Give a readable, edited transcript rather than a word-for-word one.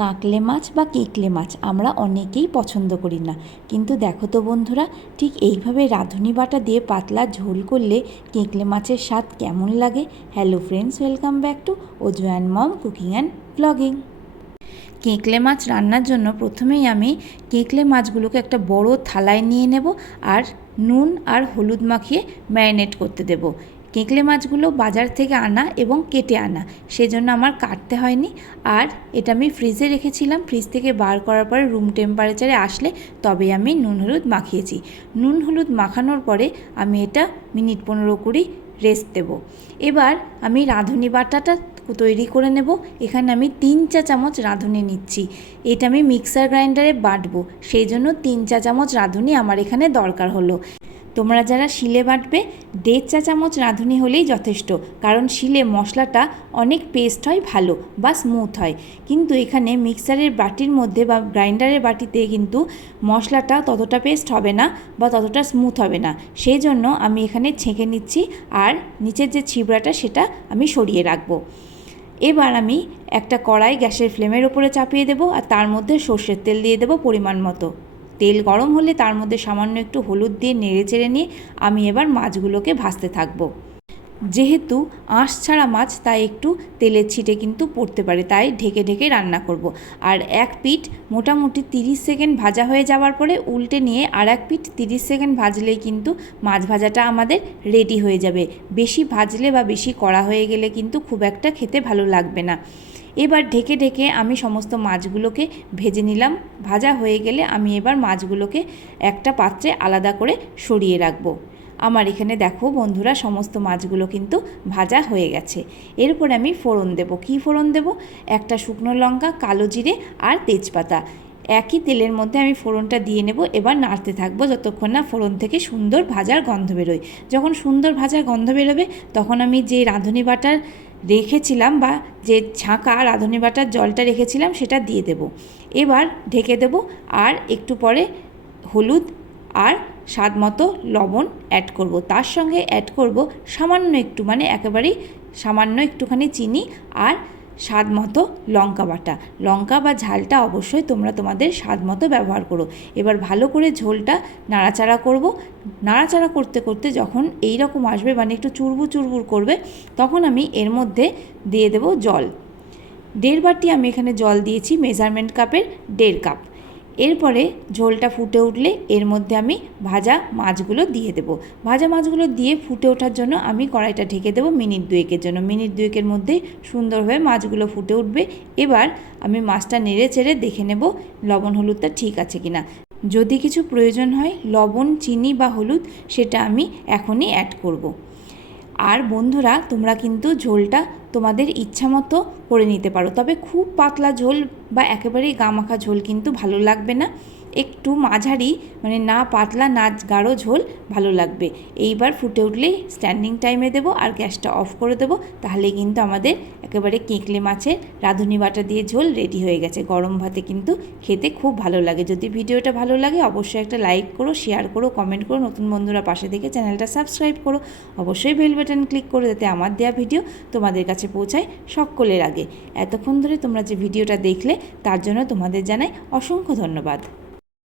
কাঁকলে মাছ বা কেকলে মাছ আমরা অনেকেই পছন্দ করি না, কিন্তু দেখো তো বন্ধুরা, ঠিক এইভাবে রাঁধুনি বাটা দিয়ে পাতলা ঝোল করলে কেকলে মাছের স্বাদ কেমন লাগে। Hello friends, welcome back to Aju and mom cooking and blogging. কেকলে মাছ রান্নার জন্য প্রথমেই আমি কেকলে মাছগুলোকে একটা বড় থালায় নিয়ে নেব আর নুন আর হলুদ মাখিয়ে ম্যারিনেট করতে দেব। কেকলে মাছগুলো বাজার থেকে আনা এবং কেটে আনা, সেজন্য আমার কাটতে হয়নি। আর এটা আমি ফ্রিজে রেখেছিলাম, ফ্রিজ থেকে বার করার পরে রুম টেম্পারেচারে আসলে তবে আমি নুন হলুদ মাখিয়েছি। নুন হলুদ মাখানোর পরে আমি এটা মিনিট 15-20 রেস্ট দেব। এবার আমি রাঁধুনি বাটাটা তৈরি করে নেব। এখানে আমি 3 চা চামচ রাঁধুনি নিচ্ছি। এটা আমি মিক্সার গ্রাইন্ডারে বাটবো, সেই জন্য 3 চা চামচ রাঁধুনি আমার এখানে দরকার হলো। তোমরা যারা শিলে বাটবে 1.5 চা চামচ রাঁধুনি হলেই যথেষ্ট, কারণ শিলে মশলাটা অনেক পেস্ট হয় ভালো বা স্মুথ হয়, কিন্তু এখানে মিক্সারের বাটির মধ্যে বা গ্রাইন্ডারের বাটিতে কিন্তু মশলাটা ততটা পেস্ট হবে না বা ততটা স্মুথ হবে না। সেই জন্য আমি এখানে ছেঁকে নিচ্ছি আর নিচের যে ছিবড়াটা সেটা আমি সরিয়ে রাখবো। এবার আমি একটা কড়াই গ্যাসের ফ্লেমের ওপরে চাপিয়ে দেবো আর তার মধ্যে সর্ষের তেল দিয়ে দেবো পরিমাণ মতো। তেল গরম হলে তার মধ্যে সামান্য একটু হলুদ দিয়ে নেড়ে চেড়ে নিয়ে আমি এবার মাছগুলোকে ভাজতে থাকবো। যেহেতু আঁশ ছাড়া মাছ, তাই একটু তেলের ছিটে কিন্তু পড়তে পারে, তাই ঢেকে ঢেকে রান্না করব। আর এক পিঠ মোটামুটি 30 সেকেন্ড ভাজা হয়ে যাওয়ার পরে উল্টে নিয়ে আর এক পিঠ 30 সেকেন্ড ভাজলেই কিন্তু মাছ ভাজাটা আমাদের রেডি হয়ে যাবে। বেশি ভাজলে বা বেশি কড়া হয়ে গেলে কিন্তু খুব একটা খেতে ভালো লাগবে না। এবার ঢেকে ঢেকে আমি সমস্ত মাছগুলোকে ভেজে নিলাম। ভাজা হয়ে গেলে আমি এবার মাছগুলোকে একটা পাত্রে আলাদা করে সরিয়ে রাখবো। আমার এখানে দেখো বন্ধুরা, সমস্ত মাছগুলো কিন্তু ভাজা হয়ে গেছে। এরপর আমি ফোড়ন দেব। কি ফোড়ন দেব? একটা শুকনো লঙ্কা, কালো জিরে আর তেজপাতা। একই তেলের মধ্যে আমি ফোড়নটা দিয়ে নেব। এবার নাড়তে থাকবো যতক্ষণ না ফোড়ন থেকে সুন্দর ভাজার গন্ধ বেরোয়। যখন সুন্দর ভাজার গন্ধ বেরোবে তখন আমি যে রাঁধুনি বাটার রেখেছিলাম বা যে ছাঁকা রাঁধুনি বাটার জলটা রেখেছিলাম সেটা দিয়ে দেব। এবার ঢেকে দেব আর একটু পরে হলুদ আর স্বাদ মতো লবণ অ্যাড করব। তার সঙ্গে অ্যাড করব সামান্য একটু, মানে একেবারেই সামান্য একটুখানি চিনি আর স্বাদ মতো লঙ্কা বাটা। লঙ্কা বা ঝালটা অবশ্যই তোমরা তোমাদের স্বাদ মতো ব্যবহার করো। এবার ভালো করে ঝোলটা নাড়াচাড়া করব। নাড়াচাড়া করতে করতে যখন এই রকম আসবে, মানে একটু চুরবুর চুরবুর করবে, তখন আমি এর মধ্যে দিয়ে দেব জল। 1.5 বাটি আমি এখানে জল দিয়েছি, মেজারমেন্ট কাপের 1.5 কাপ। এরপরে ঝোলটা ফুটে উঠলে এর মধ্যে আমি ভাজা মাছগুলো দিয়ে দেব। ভাজা মাছগুলো দিয়ে ফুটে ওঠার জন্য আমি কড়াইটা ঢেকে দেবো মিনিট 2-এর জন্য। মিনিট 2-এর মধ্যে সুন্দরভাবে মাছগুলো ফুটে উঠবে। এবার আমি মাছটা নেড়ে চেড়ে দেখে নেব লবণ হলুদটা ঠিক আছে কিনা। যদি কিছু প্রয়োজন হয় লবণ, চিনি বা হলুদ, সেটা আমি এখনই অ্যাড করব। আর বন্ধুরা, তোমরা কিন্তু ঝোলটা তোমাদের ইচ্ছা মতো করে নিতে পারো, তবে খুব পাতলা ঝোল বা একেবারেই গামাখা ঝোল কিন্তু ভালো লাগবে না। একটু মাঝারি, মানে না পাতলা না গাঢ় ঝোল ভালো লাগবে। এইবার ফুটে উঠলেই স্ট্যান্ডিং টাইমে দেবো আর গ্যাসটা অফ করে দেবো। তাহলে কিন্তু আমাদের একেবারে কেকলে মাছের রাঁধুনি বাটা দিয়ে ঝোল রেডি হয়ে গেছে। গরম ভাতে কিন্তু খেতে খুব ভালো লাগে। যদি ভিডিওটা ভালো লাগে অবশ্যই একটা লাইক করো, শেয়ার করো, কমেন্ট করো। নতুন বন্ধুরা পাশে থেকে চ্যানেলটা সাবস্ক্রাইব করো। অবশ্যই বেল বাটন ক্লিক করো যাতে আমার দেওয়া ভিডিও তোমাদের কাছে পৌঁছায় সকলের আগে। এতক্ষণ ধরে তোমরা যে ভিডিওটা দেখলে তার জন্য তোমাদের জানাই অসংখ্য ধন্যবাদ।